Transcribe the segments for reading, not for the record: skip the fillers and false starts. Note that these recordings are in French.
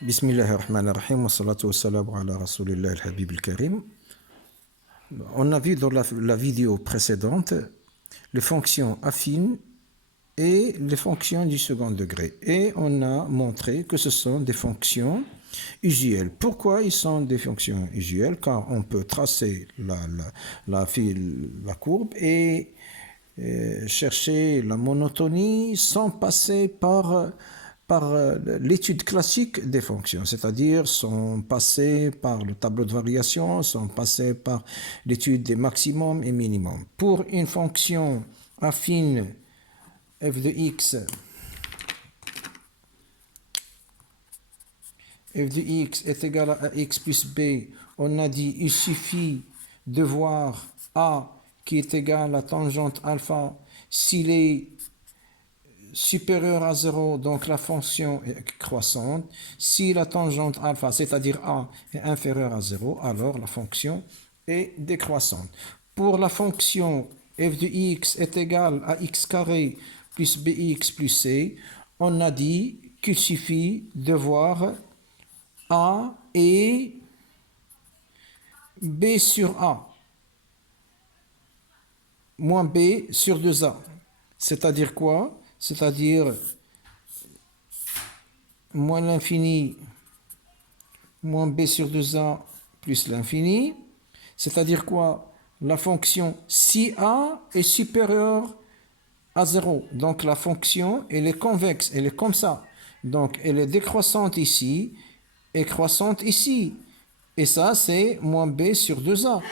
Bismillahirrahmanirrahim, wa salatu wa salam ala rasulillah al-habib al-karim. On a vu dans la vidéo précédente les fonctions affines et les fonctions du second degré. Et on a montré que ce sont des fonctions usuelles. Pourquoi ils sont des fonctions usuelles? Car on peut tracer la courbe et chercher la monotonie sans passer par l'étude classique des fonctions, c'est-à-dire sans passer par le tableau de variation, sans passer par l'étude des maximums et minimums. Pour une fonction affine f de x est égal à x plus b, on a dit il suffit de voir a qui est égal à tangente alpha s'il est supérieur à 0, donc la fonction est croissante. Si la tangente alpha, c'est-à-dire a, est inférieure à 0, alors la fonction est décroissante. Pour la fonction f de x est égal à x carré plus bx plus c, on a dit qu'il suffit de voir a et b sur a moins b sur 2a. C'est-à-dire quoi? C'est-à-dire moins l'infini moins b sur 2a plus l'infini. C'est-à-dire quoi? La fonction si a est supérieure à 0. Donc la fonction, elle est convexe, elle est comme ça. Donc elle est décroissante ici et croissante ici. Et ça, c'est moins b sur 2a.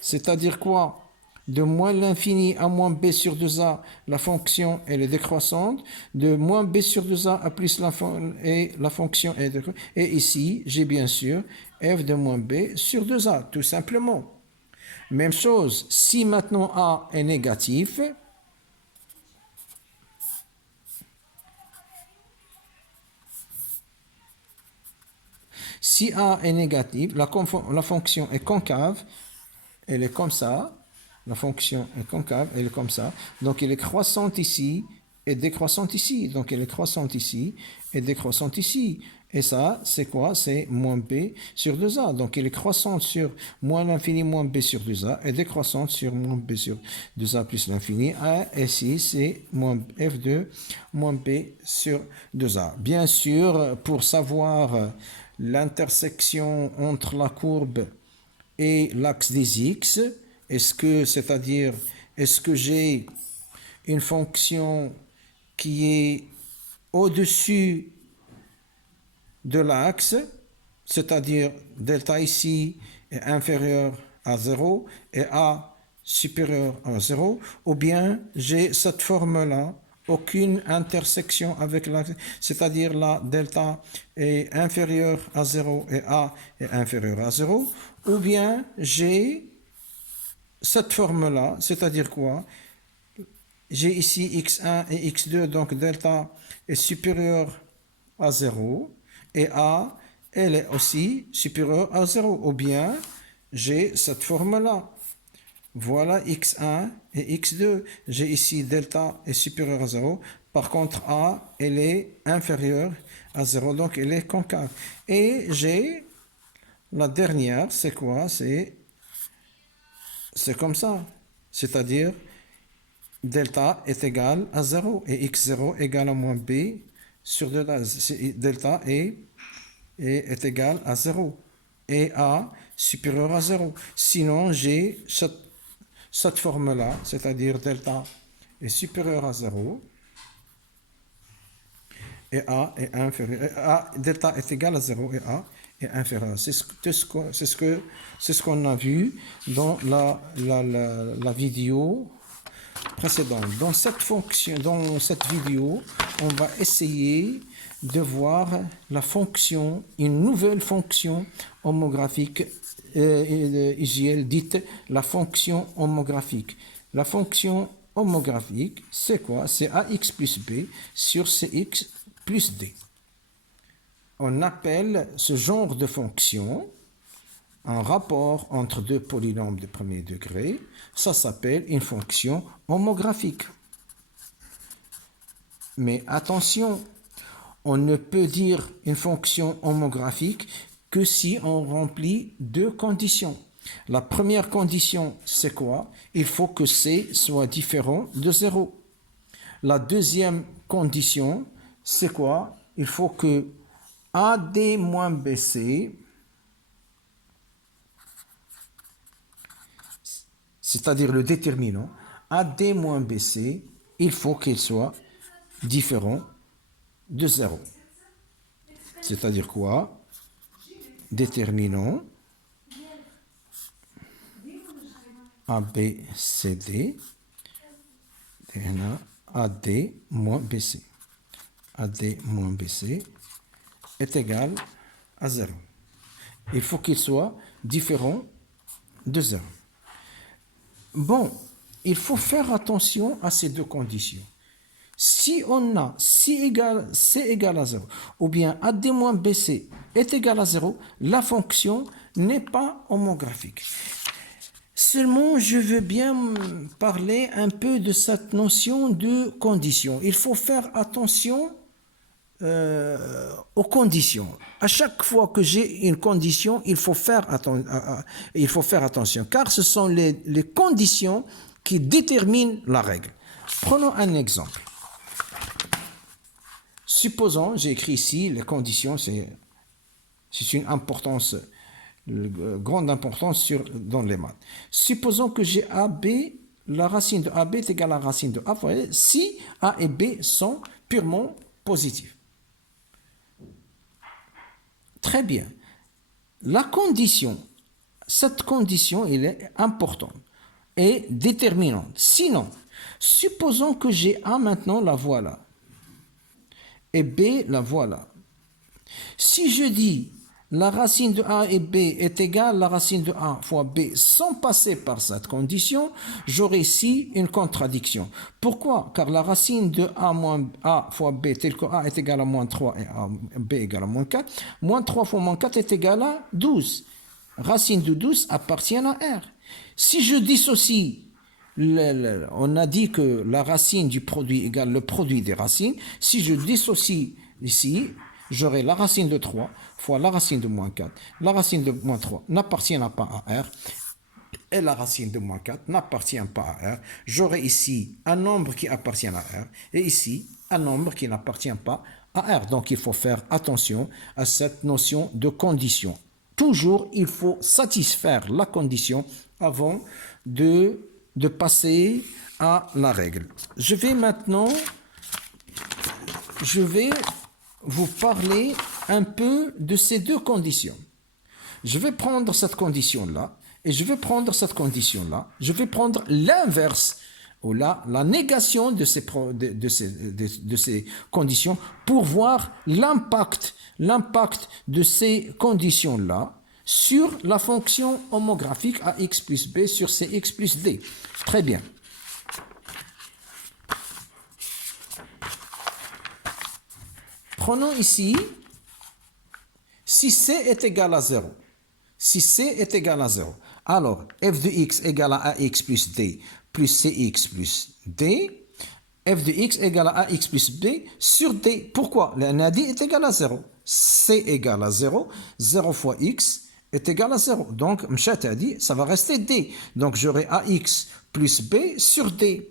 C'est-à-dire quoi? De moins l'infini à moins b sur 2a, la fonction elle est décroissante. De moins b sur 2a à plus la fonction est décroissante. Et ici, j'ai bien sûr f de moins b sur 2a, tout simplement. Même chose, si maintenant a est négatif, si a est négatif, la fonction est concave, elle est comme ça. La fonction est concave, elle est comme ça. Donc elle est croissante ici et décroissante ici. Donc elle est croissante ici et décroissante ici. Et ça, c'est quoi? C'est moins b sur 2a. Donc elle est croissante sur moins l'infini moins b sur 2a et décroissante sur moins b sur 2a plus l'infini. Et ici, c'est moins f de moins b sur 2a. Bien sûr, pour savoir l'intersection entre la courbe et l'axe des x, c'est-à-dire, est-ce que j'ai une fonction qui est au-dessus de l'axe, c'est-à-dire delta ici est inférieur à 0 et a supérieur à 0, ou bien j'ai cette forme-là, aucune intersection avec l'axe, c'est-à-dire la delta est inférieure à 0 et a est inférieur à 0, ou bien j'ai cette forme-là, c'est-à-dire quoi? J'ai ici x1 et x2, donc delta est supérieur à 0 et a, elle est aussi supérieure à 0. Ou bien, j'ai cette forme-là. Voilà x1 et x2. J'ai ici delta est supérieur à 0. Par contre, a, elle est inférieure à 0, donc elle est concave. Et j'ai la dernière, c'est quoi? C'est comme ça. C'est-à-dire, delta est égal à 0 et x0 égale à moins b sur 2a. Delta est égal à 0 et a supérieur à 0. Sinon, j'ai cette forme-là, c'est-à-dire delta est supérieur à 0 et a est inférieur. Delta est égal à 0 et a est inférieur. C'est ce qu'on a vu dans la vidéo précédente. Dans cette vidéo, on va essayer de voir la fonction, une nouvelle fonction homographique usuelle dite la fonction homographique. La fonction homographique, c'est quoi? C'est ax plus b sur cx plus d. On appelle ce genre de fonction un rapport entre deux polynômes de premier degré. Ça s'appelle une fonction homographique. Mais attention, on ne peut dire une fonction homographique que si on remplit deux conditions. La première condition, c'est quoi? Il faut que C soit différent de 0. La deuxième condition, c'est quoi? Il faut que AD moins BC, c'est-à-dire le déterminant, AD moins BC, il faut qu'il soit différent de 0. C'est-à-dire quoi? Déterminant ABCD, AD moins BC. AD moins BC est égal à 0. Il faut qu'il soit différent de 0. Bon, il faut faire attention à ces deux conditions. Si on a C égale à 0, ou bien AD moins BC est égal à 0, la fonction n'est pas homographique. Seulement, je veux bien parler un peu de cette notion de condition. Il faut faire attention aux conditions. À chaque fois que j'ai une condition, il faut faire attention, car ce sont les conditions qui déterminent la règle. Prenons un exemple. Supposons, j'ai écrit ici, les conditions, c'est une importance, grande importance dans les maths. Supposons que j'ai AB, la racine de AB est égale à la racine de A, si A et B sont purement positifs. Très bien. La condition, cette condition, elle est importante et déterminante. Sinon, supposons que j'ai A maintenant, la voilà, et B, la voilà. Si je dis la racine de A et B est égale à la racine de A fois B sans passer par cette condition, j'aurai ici une contradiction. Pourquoi? Car la racine de A moins A fois B, tel que A est égal à moins 3 et B est égal à moins 4, moins 3 fois moins 4 est égal à 12. Racine de 12 appartient à R. Si je dissocie, on a dit que la racine du produit égale le produit des racines. Si je dissocie ici, j'aurai la racine de 3 fois la racine de moins 4. La racine de moins 3 n'appartient pas à R. Et la racine de moins 4 n'appartient pas à R. J'aurai ici un nombre qui appartient à R. Et ici, un nombre qui n'appartient pas à R. Donc, il faut faire attention à cette notion de condition. Toujours, il faut satisfaire la condition avant de passer à la règle. Je vais vous parler un peu de ces deux conditions. Je vais prendre cette condition-là et je vais prendre cette condition-là. Je vais prendre l'inverse ou la négation de ces conditions pour voir l'impact de ces conditions-là sur la fonction homographique AX plus B sur CX plus D. Très bien. Prenons ici, si C est égal à 0, si C est égal à 0, alors f de x égale à ax plus d plus cx plus d, f de x égale à ax plus b sur d. Pourquoi? L'AD est égal à 0. C égale à 0, 0 fois x est égal à 0. Donc, Mchat a dit, ça va rester d. Donc, j'aurai ax plus b sur d.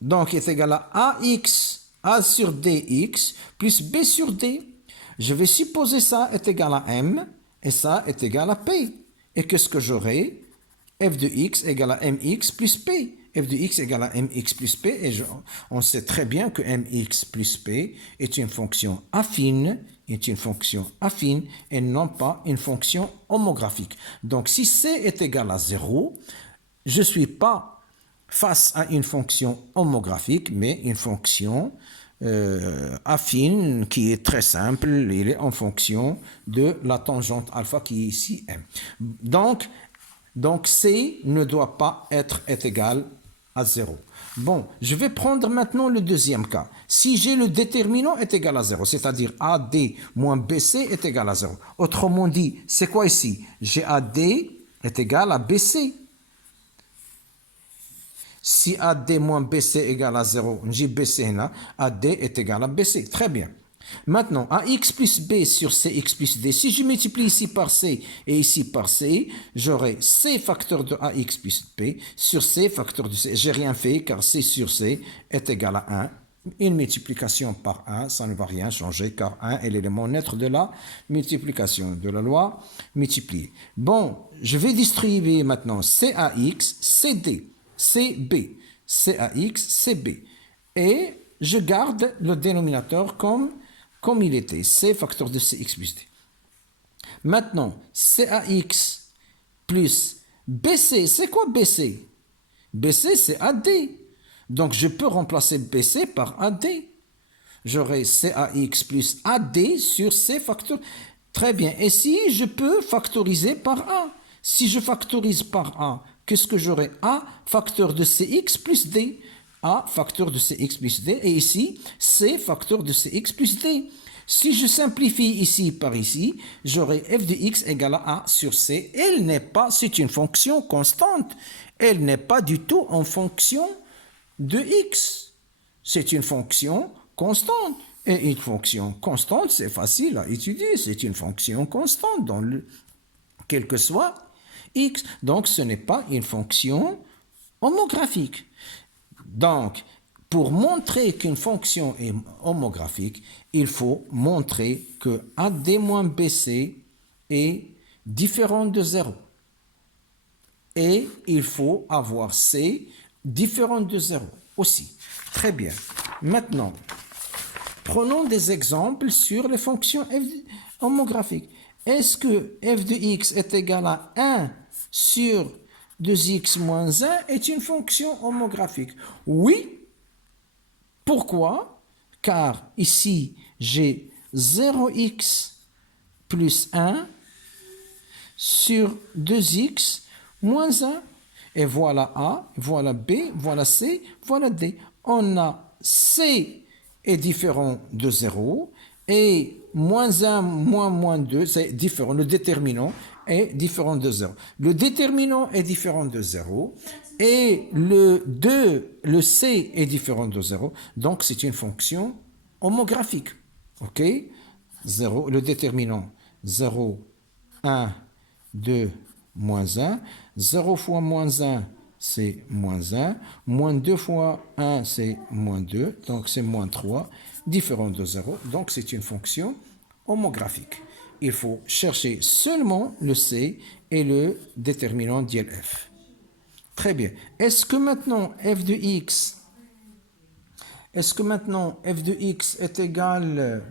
Donc, est égal à ax A sur dx plus b sur d. Je vais supposer ça est égal à m et ça est égal à p. Et qu'est-ce que j'aurai? F de x égale à mx plus p. F de x égale à mx plus p. Et on sait très bien que mx plus p est une fonction affine, et non pas une fonction homographique. Donc si c est égal à 0, je ne suis pas face à une fonction homographique, mais une fonction affine qui est très simple. Il est en fonction de la tangente alpha qui est ici m. Donc C ne doit pas être égal à 0. Bon, je vais prendre maintenant le deuxième cas. Si j'ai le déterminant est égal à 0, c'est-à-dire AD moins BC est égal à 0. Autrement dit, c'est quoi ici? J'ai AD est égal à BC. Si AD moins BC égale à 0, j'ai BC là, AD est égal à BC. Très bien. Maintenant, ax plus b sur cx plus d. Si je multiplie ici par c et ici par c, j'aurai c facteur de ax plus b sur c facteur de c. J'ai rien fait car c sur c est égal à 1. Une multiplication par 1, ça ne va rien changer car 1 est l'élément neutre de la multiplication, de la loi multiplier. Bon, je vais distribuer maintenant CAX, CD, CB, CAX, CB. Et je garde le dénominateur comme il était, C facteur de CX plus D. Maintenant, CAX plus BC, c'est quoi BC? BC, c'est AD. Donc, je peux remplacer BC par AD. J'aurai CAX plus AD sur C facteur. Très bien. Et si je peux factoriser par A? Si je factorise par A, qu'est-ce que j'aurai? A facteur de CX plus D. A facteur de CX plus D. Et ici, C facteur de CX plus D. Si je simplifie ici par ici, j'aurai f de x égale à A sur C. Elle n'est pas, c'est une fonction constante. Elle n'est pas du tout en fonction de x. C'est une fonction constante. Et une fonction constante, c'est facile à étudier. C'est une fonction constante dans quel que soit x. Donc, ce n'est pas une fonction homographique. Donc, pour montrer qu'une fonction est homographique, il faut montrer que AD moins BC est différent de 0. Et il faut avoir C différent de 0 aussi. Très bien. Maintenant, prenons des exemples sur les fonctions homographiques. Est-ce que f de x est égal à 1 sur 2x moins 1 est une fonction homographique? Oui. Pourquoi? Car ici, j'ai 0x plus 1 sur 2x moins 1. Et voilà A, voilà B, voilà C, voilà D. On a C est différent de 0 et moins 1 moins 2, c'est différent. Le déterminant est différent de 0. Le déterminant est différent de 0 et le C est différent de 0. Donc, c'est une fonction homographique. OK? 0, le déterminant 0, 1, 2, moins 1. 0 fois moins 1, c'est moins 1. Moins 2 fois 1, c'est moins 2. Donc, c'est moins 3. Différent de 0. Donc, c'est une fonction homographique. Il faut chercher seulement le C et le déterminant d'ILF. Très bien. Est-ce que maintenant f de x est égal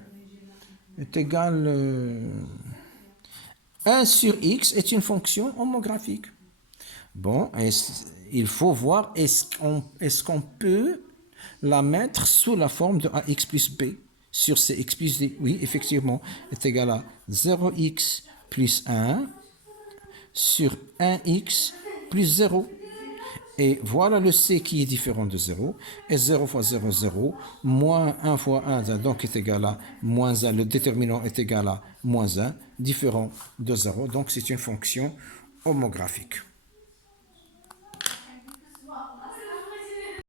1 sur x est une fonction homographique? Bon, il faut voir est-ce qu'on peut la mettre sous la forme de ax plus b sur cx plus d. Oui, effectivement, est égal à 0x plus 1 sur 1x plus 0. Et voilà le c qui est différent de 0. Et 0 fois 0, 0. Moins 1 fois 1, donc est égal à moins 1. Le déterminant est égal à moins 1, différent de 0. Donc c'est une fonction homographique.